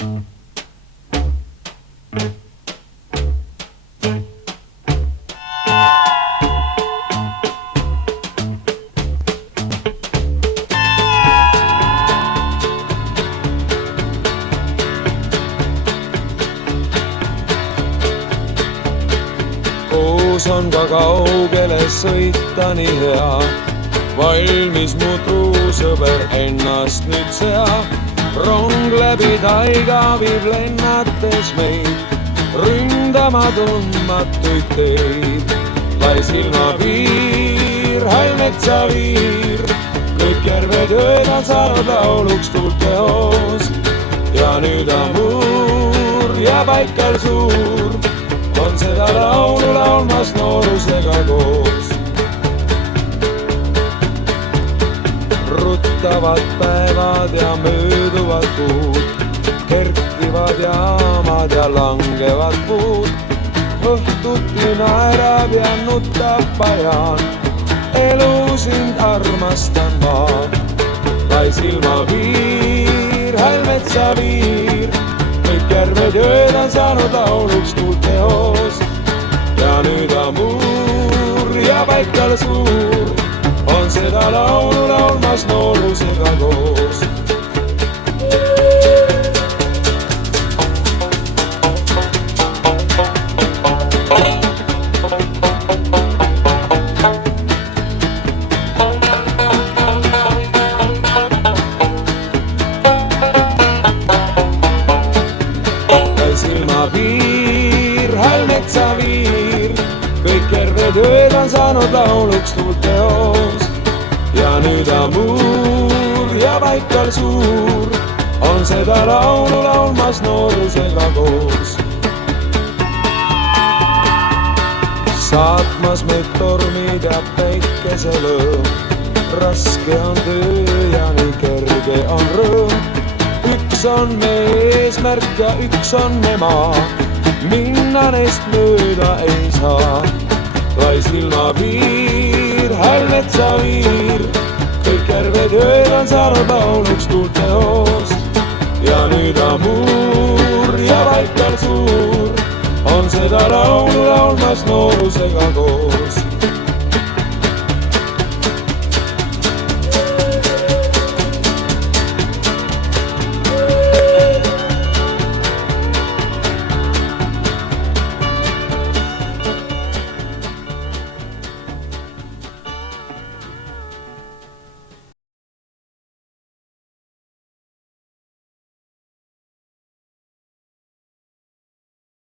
Koos on ka kaugele sõita nii hea, valmis mu truusõber ennast nüüd sea. Rong läbi taiga viib lennates meid ründama tundmatuid teid. Lai silmapiir, hall metsaviir, kõik järved jõed on saanud lauluks tuulte hoos. Ja nüüd amuur ja Baikal suur on seda laulu laulmas noorusega koos. Ruttavad päevad ja mööduvad kuud, kerkivad jaamad ja langevad puud. Õhtuti naerab ja nutab pajaan, elu sind armastan ma. Lai silmapiir, hall metsaviir, kõik järved jõed on saanud lauluks tuulte hoos. Ja nüüd amuur ja Baikal suur on seda laulu laulmas noorusega koos. Silmapiir, hall metsaviir, kõik järved jõed on saanud lauluks tuulte hoos. Ja nüüd amuur ja Baikal suur on seda laulu laulmas noorusega koos. Saatmas meid tormid ja päikeselõõm, raske on töö ja nii kerge on rõõm. Üks on meie eesmärk ja üks on me maa, minna neist mööda ei saa. Lai silmapiir, hall metsaviir, kõik järved jõed on saanud lauluks tuulte hoos. Ja nüüd amuur ja Baikal suur on seda laulu laulmas noorusega koos.